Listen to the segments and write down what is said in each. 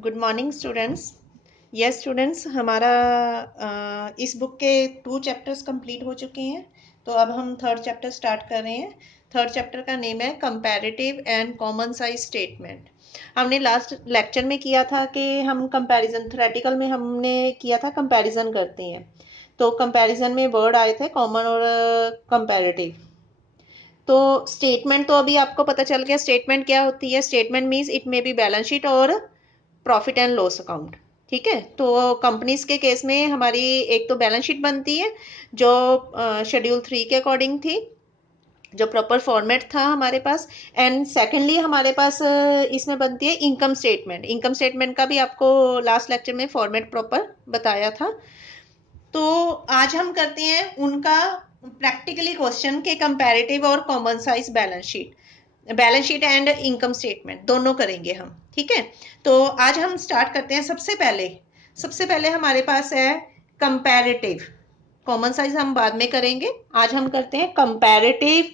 Good morning students. Yes students, हमारा इस book के 2 चैप्टर्स कंप्लीट हो चुके हैं। तो अब हम थर्ड चैप्टर स्टार्ट कर रहे हैं। थर्ड चैप्टर का नेम है comparative and common size statement. हमने लास्ट लेक्चर में किया था कि हम कंपैरिजन, थ्योरेटिकल में हमने किया था कंपैरिजन करते हैं। तो कंपैरिजन में वर्ड आए थे कॉमन और कंपैरेटिव। तो स्टेटमेंट तो अभी आपको पता चल गया स्टेटमेंट क्या होती है। Statement means it may be balance sheet और प्रॉफिट एंड लॉस अकाउंट। ठीक है, तो कंपनीज के केस में हमारी एक तो बैलेंस शीट बनती है जो शेड्यूल 3 के अकॉर्डिंग थी, जो प्रॉपर फॉर्मेट था हमारे पास। एंड सेकेंडली हमारे पास इसमें बनती है इनकम स्टेटमेंट। इनकम स्टेटमेंट का भी आपको लास्ट लेक्चर में फॉर्मेट प्रॉपर बताया था। तो आज हम करते हैं उनका प्रैक्टिकली क्वेश्चन के कंपैरेटिव और common size balance sheet and income statement दोनों करेंगे हम। ठीक है, तो आज हम स्टार्ट करते हैं। सबसे पहले हमारे पास है कंपैरेटिव। कॉमन साइज हम बाद में करेंगे, आज हम करते हैं कंपैरेटिव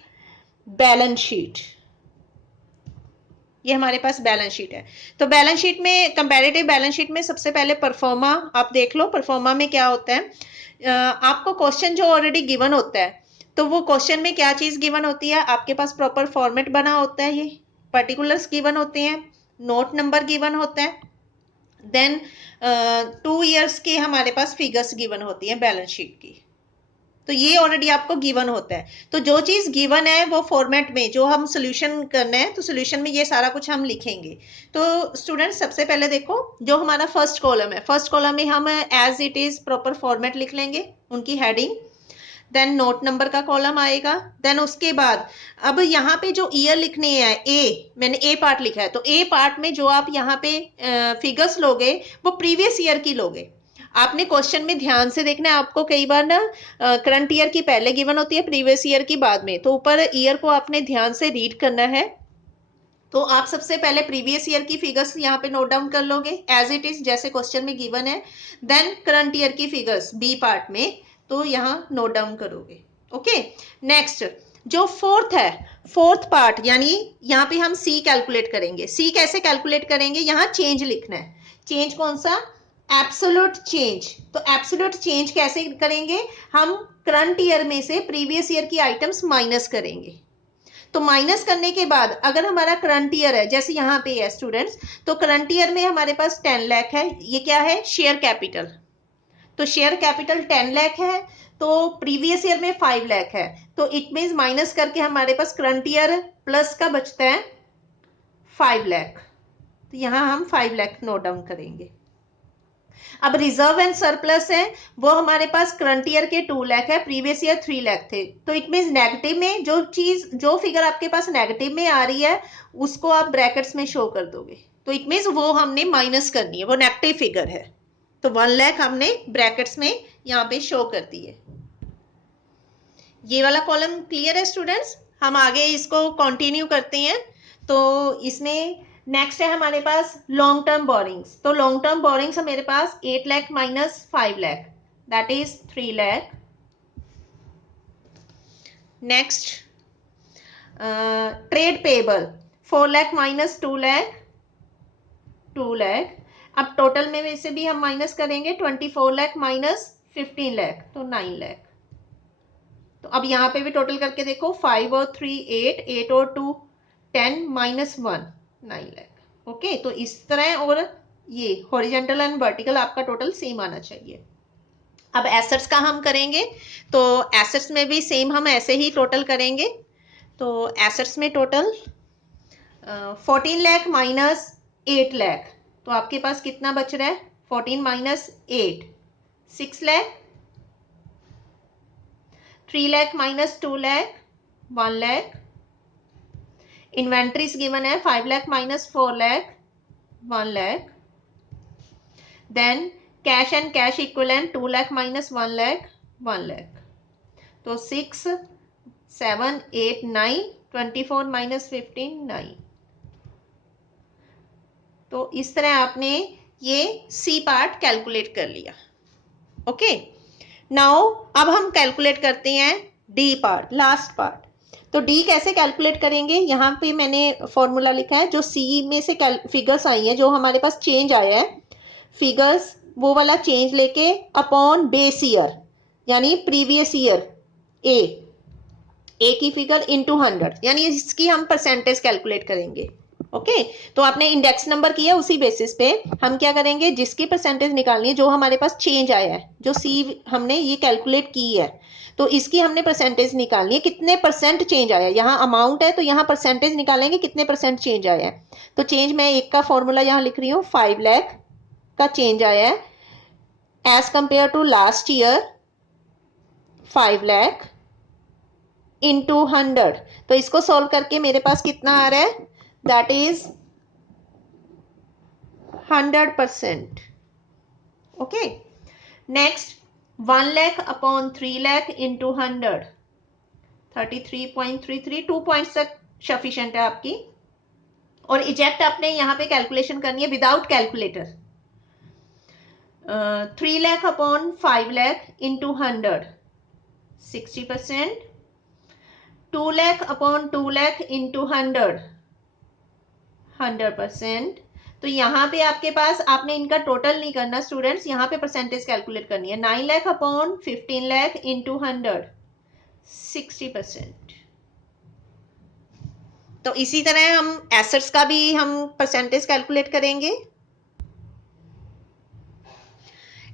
बैलेंस शीट। ये हमारे पास बैलेंस शीट है। तो बैलेंस शीट में, कंपैरेटिव बैलेंस शीट में सबसे पहले परफॉर्मा आप देख लो। परफॉर्मा में क्या होता है, आपको क्वेश्चन जो ऑलरेडी गिवन होता है, तो वो क्वेश्चन में क्या चीज गिवन होती है, आपके पास प्रॉपर फॉर्मेट बना होता है, ये पर्टिकुलर्स गिवन होते हैं, नोट नंबर गिवन होता है, देन 2 ईयर्स के हमारे पास फिगर्स गिवन होती है बैलेंस शीट की। तो ये ऑलरेडी आपको गिवन होता है। तो जो चीज गिवन है वो फॉर्मेट में जो हम सोल्यूशन करना है, तो सोल्यूशन में ये सारा कुछ हम लिखेंगे। तो स्टूडेंट्स सबसे पहले देखो, जो हमारा फर्स्ट कॉलम है, फर्स्ट कॉलम में हम as it is proper format लिख लेंगे, उनकी हेडिंग। देन नोट नंबर का कॉलम आएगा। देन उसके बाद अब यहाँ पे जो ईयर लिखने हैं, मैंने ए पार्ट लिखा है, तो ए पार्ट में जो आप यहाँ पे फिगर्स लोगे वो प्रीवियस ईयर की लोगे। आपने क्वेश्चन में ध्यान से देखना है, आपको कई बार ना करंट ईयर की पहले गिवन होती है, प्रीवियस ईयर की बाद में, तो ऊपर ईयर को आपने ध्यान से रीड करना है। तो आप सबसे पहले प्रीवियस ईयर की फिगर्स यहाँ पे नोट डाउन कर लोगे एज इट इज, जैसे क्वेश्चन में गिवन है। देन करंट ईयर की फिगर्स बी पार्ट में, तो यहाँ नोट डाउन करोगे। ओके, नेक्स्ट जो फोर्थ है, फोर्थ पार्ट, यानी यहाँ पे हम सी कैलकुलेट करेंगे। सी कैसे कैलकुलेट करेंगे, यहाँ चेंज लिखना है। चेंज कौन सा, एब्सोल्यूट चेंज। तो एब्सोल्यूट चेंज कैसे करेंगे, हम करंट ईयर में से प्रीवियस ईयर की आइटम्स माइनस करेंगे। तो माइनस करने के बाद अगर हमारा करंट ईयर है, जैसे यहाँ पे है स्टूडेंट्स, तो करंट ईयर में हमारे पास 10 लाख है, ये क्या है, शेयर कैपिटल। तो शेयर कैपिटल 10 लाख है, तो प्रीवियस ईयर में 5 लाख है, तो इट मीन माइनस करके हमारे पास करंट ईयर प्लस का बचता है 5 लाख। तो यहां हम 5 लाख नोट डाउन करेंगे। अब रिजर्व एंड सरप्लस है, वो हमारे पास करंट ईयर के 2 लाख है, प्रीवियस ईयर 3 लाख थे, तो इट मीन नेगेटिव में जो चीज, जो फिगर आपके पास नेगेटिव में आ रही है उसको आप ब्रैकेट्स में शो कर दोगे। तो इट मीन वो हमने माइनस करनी है, वो नेगेटिव फिगर है, तो 1 लाख हमने ब्रैकेट्स में यहाँ पे शो कर दिए। ये वाला कॉलम क्लियर है स्टूडेंट्स, हम आगे इसको कंटिन्यू करते हैं। तो इसमें नेक्स्ट है हमारे पास लॉन्ग टर्म बोरिंग्स। तो लॉन्ग टर्म बोरिंग्स है मेरे पास 8 lakh minus 5 lakh, that is 3 lakh. Next trade payable 4 lakh minus 2 lakh, 2 lakh. अब टोटल में से भी हम माइनस करेंगे, 24 लाख माइनस 15 लाख, तो 9 लाख। तो अब यहाँ पे भी टोटल करके देखो, 5 और 3 8, 8 और 2 10, माइनस 1 9 लाख। ओके, तो इस तरह, और ये हॉरिजेंटल एंड वर्टिकल आपका टोटल सेम आना चाहिए। अब एसेट्स का हम करेंगे, तो एसेट्स में भी सेम हम ऐसे ही टोटल करेंगे। तो एसेट्स में टोटल 14 लाख माइनस 8 लाख, तो आपके पास कितना बच रहा है, 14 minus 8 6 lakh. 3 lakh minus 2 lakh 1 lakh. Inventories given है 5 lakh minus 4 lakh 1 lakh. Then cash and cash equivalent 2 lakh minus 1 lakh 1 lakh. तो 6 7 8 9, 24 माइनस 15 9। तो इस तरह आपने ये सी पार्ट कैलकुलेट कर लिया। ओके, नाउ अब हम कैलकुलेट करते हैं डी पार्ट, लास्ट पार्ट। तो डी कैसे कैलकुलेट करेंगे, यहाँ पे मैंने फॉर्मूला लिखा है, जो सी में से फिगर्स आई है, जो हमारे पास चेंज आया है फिगर्स, वो वाला चेंज लेके अपॉन बेस ईयर यानी प्रीवियस ईयर ए की फिगर इनटू 100, यानी इसकी हम परसेंटेज कैलकुलेट करेंगे। ओके तो आपने इंडेक्स नंबर किया, उसी बेसिस पे हम क्या करेंगे, जिसकी परसेंटेज निकालनी है, जो हमारे पास चेंज आया है, जो सी हमने ये कैलकुलेट की है, तो इसकी हमने परसेंटेज निकालनी है, कितने परसेंट चेंज आया है। यहाँ अमाउंट है तो यहाँ परसेंटेज निकालेंगे कितने परसेंट चेंज आया है। तो चेंज मैं एक का फॉर्मूला यहाँ लिख रही हूँ, 5 लाख का चेंज आया है as compare to last year 5 lakh into 100। तो इसको सॉल्व करके मेरे पास कितना आ रहा है, that is 100%। Okay next 1 lakh upon 3 lakh into 100, 33.33, 2 points तक सफिशिएंट है आपकी। और इजेक्ट आपने यहाँ पे कैलकुलेशन करनी है without calculator. 3 lakh upon 5 lakh into 100, 60%। 2 lakh upon 2 lakh into 100, 100%। तो यहाँ पे आपके पास, आपने इनका टोटल नहीं करना स्टूडेंट्स, यहाँ पे परसेंटेज कैलकुलेट करनी है। 9 लाख अपॉन 15 लाख इंटू 100, 60%। तो इसी तरह हम एसेट्स का भी हम परसेंटेज कैलकुलेट करेंगे।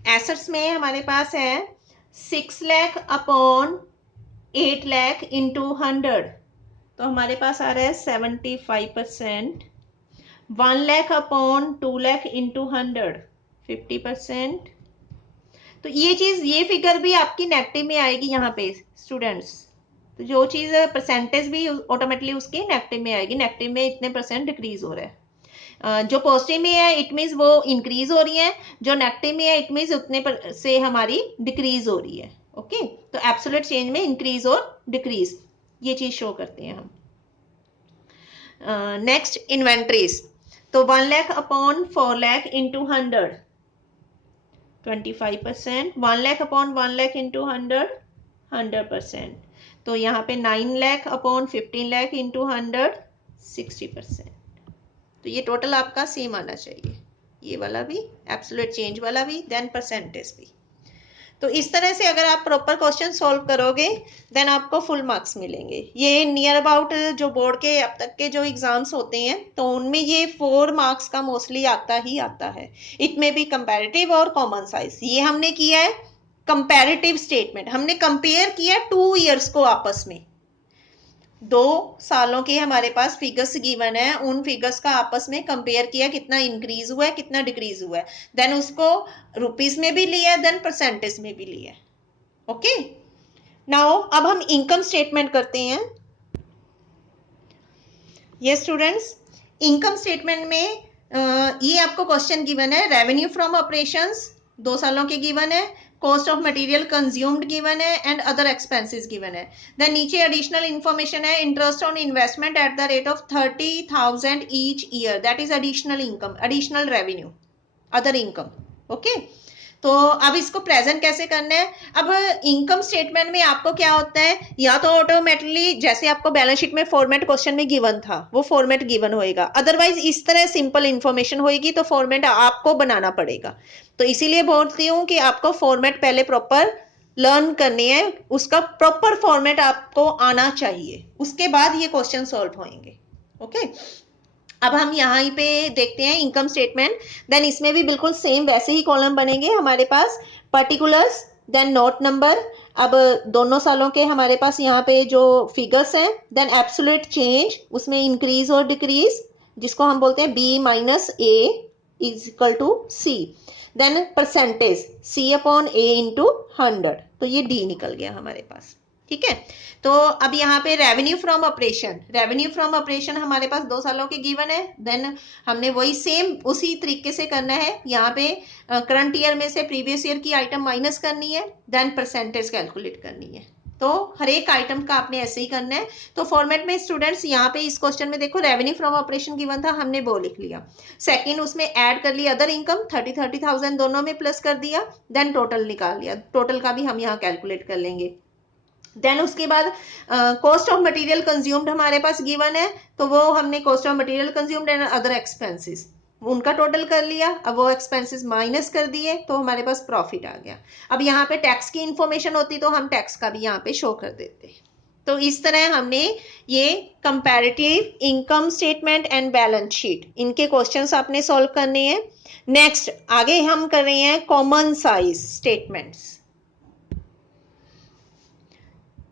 एसेट्स में हमारे पास है 6 लाख अपॉन 8 लाख इंटू 100, तो हमारे पास आ रहा है 75%। 1 लाख अपॉन 2 लाख इंटू 100, 50%। तो ये चीज, ये फिगर भी आपकी नेगेटिव में आएगी यहाँ पे स्टूडेंट्स। तो जो चीज परसेंटेज भी ऑटोमेटिकली उसकी नेगेटिव में आएगी, नेगेटिव में इतने परसेंट डिक्रीज हो रहा है। जो पॉजिटिव में है इट मीन्स वो इंक्रीज हो रही है, जो नेगेटिव में है इट मीन्स उतने पर से हमारी डिक्रीज हो रही है। ओके तो एब्सोल्यूट चेंज में इंक्रीज और डिक्रीज ये चीज शो करते हैं हम। नेक्स्ट इन्वेंट्रीज, तो 1 lakh upon 4 lakh into 100, 25%। 1 lakh upon 1 lakh into 100, 100%। तो यहाँ पे 9 लाख अपॉन 15 लाख इंटू 100, 60%। तो ये टोटल आपका सेम आना चाहिए, ये वाला भी, एब्सोल्यूट चेंज वाला भी, देन परसेंटेज भी। तो इस तरह से अगर आप प्रॉपर क्वेश्चन सॉल्व करोगे देन आपको फुल मार्क्स मिलेंगे। ये नियर अबाउट जो बोर्ड के अब तक के जो एग्जाम्स होते हैं तो उनमें ये 4 मार्क्स का मोस्टली आता ही आता है। इट में भी कंपैरेटिव और कॉमन साइंस। ये हमने किया है कंपैरेटिव स्टेटमेंट, हमने कंपेयर किया 2 ईयर्स को आपस में। 2 सालों के हमारे पास फिगर्स गिवन है, उन फिगर्स का आपस में कंपेयर किया, कितना इंक्रीज हुआ है कितना डिक्रीज हुआ है, देन उसको रुपीस में भी लिया, देन परसेंटेज में भी लिया। ओके नाउ अब हम इनकम स्टेटमेंट करते हैं। ये स्टूडेंट्स इनकम स्टेटमेंट में ये आपको क्वेश्चन गिवन है, रेवेन्यू फ्रॉम ऑपरेशंस 2 सालों के गिवन है, cost of material consumed given है एंड अदर एक्सपेंसेस गिवन है। देन नीचे एडिशनल इंफॉर्मेशन है, interest on investment at the rate of 30,000 each year, that is additional income, additional revenue, other income. Okay तो अब इसको present कैसे करना है। अब इनकम स्टेटमेंट में आपको क्या होता है, या तो ऑटोमेटिकली जैसे आपको बैलेंस शीट में फॉर्मेट क्वेश्चन में गिवन था वो फॉर्मेट गिवन होएगा, अदरवाइज इस तरह सिंपल इंफॉर्मेशन होएगी तो फॉर्मेट आपको बनाना पड़ेगा। तो इसीलिए बोलती हूँ कि आपको फॉर्मेट पहले प्रॉपर लर्न करनी है, उसका प्रॉपर फॉर्मेट आपको आना चाहिए, उसके बाद ये क्वेश्चन सॉल्व होंगे। ओके अब हम यहाँ पे देखते हैं इनकम स्टेटमेंट। देन इसमें भी बिल्कुल सेम वैसे ही कॉलम बनेंगे हमारे पास, पर्टिकुलर्स देन नोट नंबर। अब दोनों सालों के हमारे पास यहाँ पे जो फिगर्स हैं, देन एब्सोल्यूट चेंज, उसमें इंक्रीज और डिक्रीज, जिसको हम बोलते हैं B minus A is equal to C, then percentage C upon A into 100। तो ये डी निकल गया हमारे पास। ठीक है तो अब यहाँ पे revenue from operation, revenue from operation हमारे पास 2 सालों के गिवन है, देन हमने वही सेम उसी तरीके से करना है। यहाँ पे करंट ईयर में से प्रीवियस ईयर की आइटम माइनस करनी है, देन परसेंटेज कैलकुलेट करनी है। तो हर एक आइटम का आपने ऐसे ही करना है। तो फॉर्मेट में स्टूडेंट्स यहाँ पे इस क्वेश्चन में देखो रेवेन्यू फ्रॉम ऑपरेशन गिवन था, हमने वो लिख लिया, सेकंड उसमें ऐड कर लिया अदर इनकम 30,000 दोनों में प्लस कर दिया, देन टोटल निकाल लिया, टोटल का भी हम यहाँ कैलकुलेट कर लेंगे। देन उसके बाद कॉस्ट ऑफ मटेरियल कंज्यूम्ड हमारे पास गिवन है, तो वो हमने cost of material consumed and other expenses उनका टोटल कर लिया। अब वो एक्सपेंसेस माइनस कर दिए तो हमारे पास प्रॉफिट आ गया। अब यहाँ पे टैक्स की इंफॉर्मेशन होती तो हम टैक्स का भी यहाँ पे शो कर देते। तो इस तरह हमने ये comparative income statement and balance sheet, इनके क्वेश्चंस आपने सॉल्व करने हैं। नेक्स्ट आगे हम कर रहे हैं common size statements.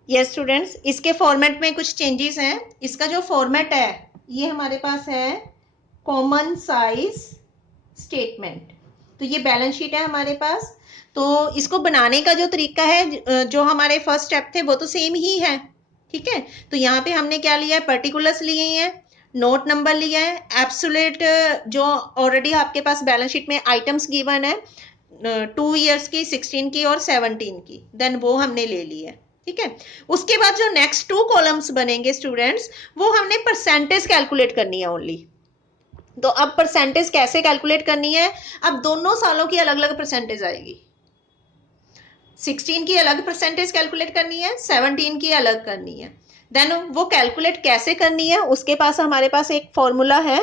Yes students, इसके फॉर्मेट में कुछ चेंजेस हैं। इसका जो फॉर्मेट है ये हमारे पास है कॉमन साइज स्टेटमेंट। तो ये बैलेंस शीट है हमारे पास। तो इसको बनाने का जो तरीका है, जो हमारे फर्स्ट स्टेप थे वो तो सेम ही है, ठीक है। तो यहाँ पे हमने क्या लिया है, पर्टिकुलर्स लिए हैं, नोट नंबर लिया है, एब्सोल्यूट जो ऑलरेडी आपके पास बैलेंस शीट में आइटम्स गिवन है 2 ईयर्स की, 16 की और 17 की, देन वो हमने ले ली है, ठीक है। उसके बाद जो नेक्स्ट 2 कॉलम्स बनेंगे स्टूडेंट्स, वो हमने परसेंटेज कैलकुलेट करनी है ओनली। तो अब परसेंटेज कैसे कैलकुलेट करनी है, अब दोनों सालों की अलग अलग परसेंटेज आएगी। 16 की अलग परसेंटेज कैलकुलेट करनी है, 17 की अलग करनी है। देन वो कैलकुलेट कैसे करनी है, उसके पास हमारे पास एक फॉर्मूला है,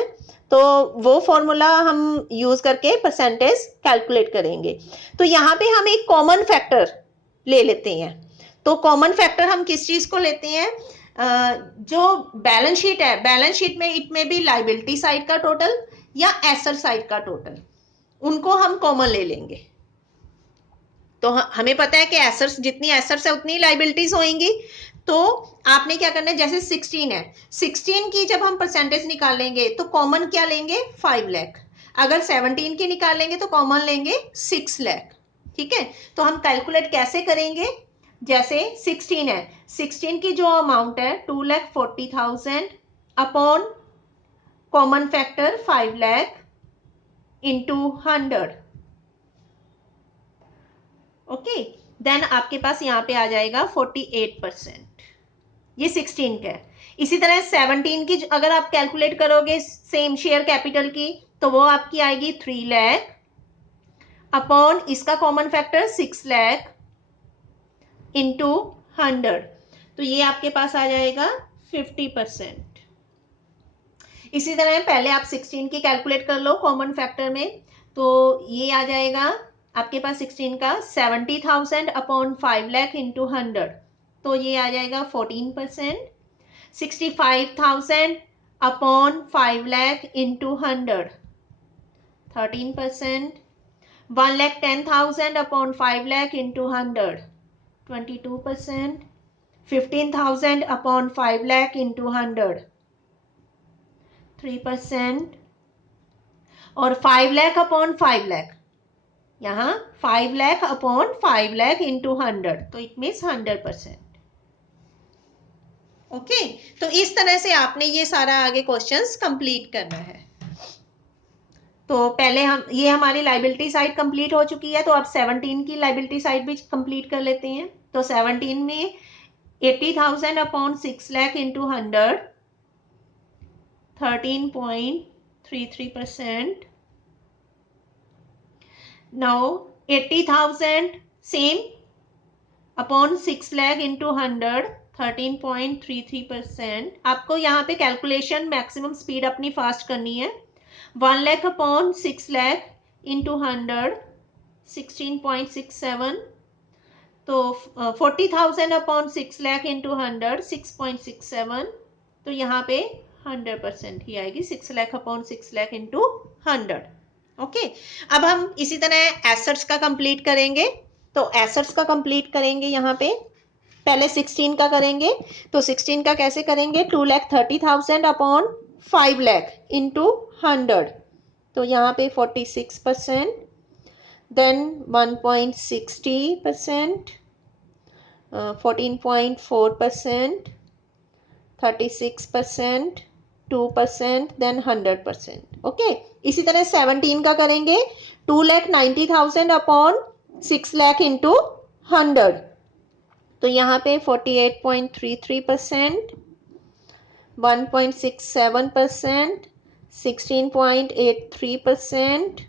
तो वो फॉर्मूला हम यूज करके परसेंटेज कैलकुलेट करेंगे। तो यहाँ पे हम एक कॉमन फैक्टर ले लेते हैं। तो कॉमन फैक्टर हम किस चीज को लेते हैं, जो बैलेंस शीट है, बैलेंस शीट में इट में भी लाइबिलिटी साइड का टोटल या एसेट साइड का टोटल, उनको हम कॉमन ले लेंगे। तो हमें पता है कि एसेट्स, जितनी एसेट्स है उतनी लाइबिलिटीज होंगी। तो आपने क्या करना है, जैसे 16 है, 16 की जब हम परसेंटेज निकालेंगे तो कॉमन क्या लेंगे, 5 लाख। अगर 17 की निकालेंगे तो कॉमन लेंगे 6 लाख, ठीक है। तो हम कैलकुलेट कैसे करेंगे, जैसे 16 है, 16 की जो अमाउंट है 2,40,000 upon common factor 5 lakh into 100, okay. Then आपके पास यहाँ पे आ जाएगा 48%, ये 16 का है। इसी तरह 17 की अगर आप कैलकुलेट करोगे सेम शेयर कैपिटल की, तो वो आपकी आएगी 3 लाख अपॉन इसका कॉमन फैक्टर 6 लाख इंटू 100, तो ये आपके पास आ जाएगा 50%। इसी तरह पहले आप 16 की कैलकुलेट कर लो कॉमन फैक्टर में, तो ये आ जाएगा आपके पास 16 का 70,000 अपॉन 5 लाख इंटू 100, तो ये आ जाएगा 14%। 65,000 upon 5 lakh into 100, 13%। 1,10,000 upon 5 lakh into 100, 22%। 15,000 upon 5 lakh into 100, 3%। और 5 लाख अपॉन 5 लाख, यहाँ 5 लाख अपॉन 5 लाख इंटू 100, तो इट मीन्स 100%, ओके। तो इस तरह से आपने ये सारा आगे क्वेश्चंस कंप्लीट करना है। तो पहले हम, ये हमारी लाइबिलिटी साइड कंप्लीट हो चुकी है, तो अब 17 की लाइबिलिटी साइड भी कंप्लीट कर लेते हैं। तो 17 में 80,000 upon 6 lakh into 100, 13.33%। Now 80,000 same upon 6 lakh into 100, 13.33%। आपको यहाँ पे कैलकुलेशन मैक्सिमम स्पीड अपनी फास्ट करनी है। 1 लाख अपॉन 6 लाख इंटू 100, 16.67। तो 40,000 अपॉन 6 लाख इंटू 100, 6.67। तो यहाँ पे 100% ही आएगी, 6 lakh upon 6 lakh into 100, okay. अब हम इसी तरह एसेट्स का कंप्लीट करेंगे। तो एसेट्स का कंप्लीट करेंगे, यहाँ पे पहले 16 का करेंगे। तो 16 का कैसे करेंगे, 2,30,000 अपॉन 5 लाख इंटू 100, तो यहाँ पे 46%। Then 1.60%, 14.4%, 36%, 2%, then 100%, okay. इसी तरह 17 का करेंगे, 2,90,000 अपॉन 6 लाख इंटू 100, तो यहाँ पे 48.33%, 1.67%, 16.83%,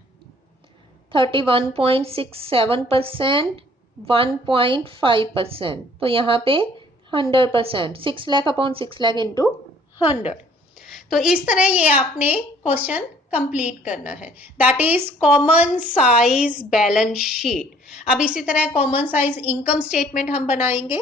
31.67%, 1.5%, तो यहाँ पे 100%, 6 लाख अपॉन 6 लाख इंटू 100। तो इस तरह ये आपने क्वेश्चन कंप्लीट करना है, that is common size balance sheet. अब इसी तरह कॉमन साइज इनकम स्टेटमेंट हम बनाएंगे।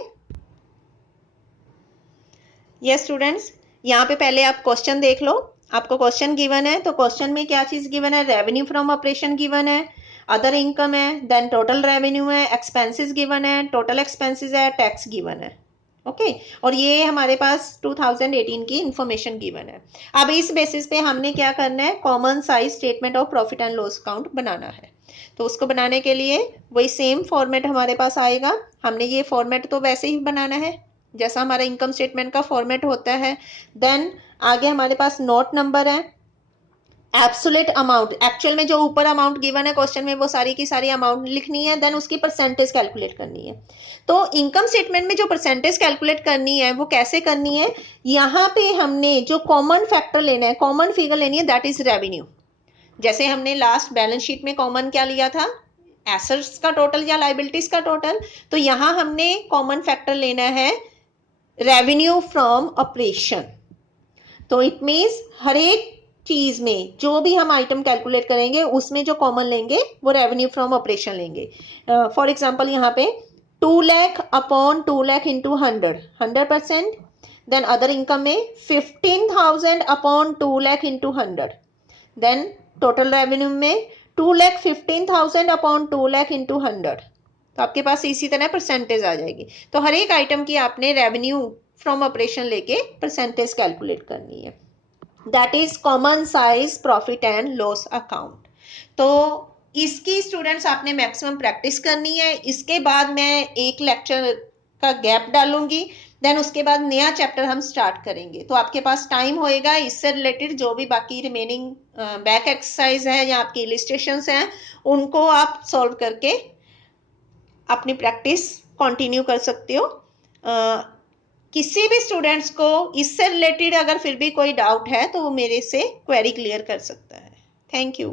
यस स्टूडेंट्स, यहाँ पे पहले आप क्वेश्चन देख लो। आपको क्वेश्चन गिवन है, तो क्वेश्चन में क्या चीज गिवन है? रेवेन्यू फ्रॉम ऑपरेशन गिवन है, अदर इनकम है, देन टोटल रेवेन्यू है, एक्सपेंसेस गिवन है, टोटल एक्सपेंसेस है, टैक्स गिवन है। ओके और ये हमारे पास 2018 की इंफॉर्मेशन गिवन है। अब इस बेसिस पे हमने क्या करना है? Common size statement of profit and loss account बनाना है। तो उसको बनाने के लिए वही सेम फॉर्मेट हमारे पास आएगा। हमने ये फॉर्मेट तो वैसे ही बनाना है जैसा हमारा इनकम स्टेटमेंट का फॉर्मेट होता है। देन आगे हमारे पास नोट नंबर है, एब्सोल्यूट अमाउंट, एक्चुअल में जो ऊपर अमाउंट गिवन है क्वेश्चन में वो सारी की सारी अमाउंट लिखनी है, देन उसकी परसेंटेज कैलकुलेट करनी है। तो इनकम स्टेटमेंट में जो परसेंटेज कैलकुलेट करनी है वो कैसे करनी है? यहाँ पे हमने जो कॉमन फैक्टर लेना है, कॉमन फिगर लेनी है, दैट इज रेवेन्यू। जैसे हमने लास्ट बैलेंस शीट में कॉमन क्या लिया था? एसेट्स का टोटल या लाइबिलिटीज का टोटल। तो यहाँ हमने कॉमन फैक्टर लेना है रेवेन्यू फ्रॉम ऑपरेशन। तो इट मीन्स हर एक चीज में जो भी हम आइटम कैलकुलेट करेंगे उसमें जो कॉमन लेंगे वो रेवेन्यू फ्रॉम ऑपरेशन लेंगे। फॉर एग्जांपल यहाँ पे 2 lakh upon 2 lakh into 100%। Then other income में 15,000 upon 2 lakh into 100। Then total revenue में 2,15,000 अपॉन 2 लाख इंटू 100। तो आपके पास इसी तरह परसेंटेज आ जाएगी। तो हर एक आइटम की आपने रेवेन्यू फ्रॉम ऑपरेशन लेके परसेंटेज कैलकुलेट करनी है, that is common size profit and loss account. तो इसकी स्टूडेंट्स आपने मैक्सिमम प्रैक्टिस करनी है। इसके बाद मैं एक लेक्चर का गैप डालूंगी, देन उसके बाद नया चैप्टर हम स्टार्ट करेंगे। तो आपके पास टाइम होएगा इससे रिलेटेड जो भी बाकी रिमेनिंग बैक एक्सरसाइज है या आपकी इलिस्ट्रेशंस हैं उनको आप सॉल्व करके अपनी प्रैक्टिस कंटिन्यू कर सकते हो। किसी भी स्टूडेंट्स को इससे रिलेटेड अगर फिर भी कोई डाउट है तो वो मेरे से क्वेरी क्लियर कर सकता है। Thank you.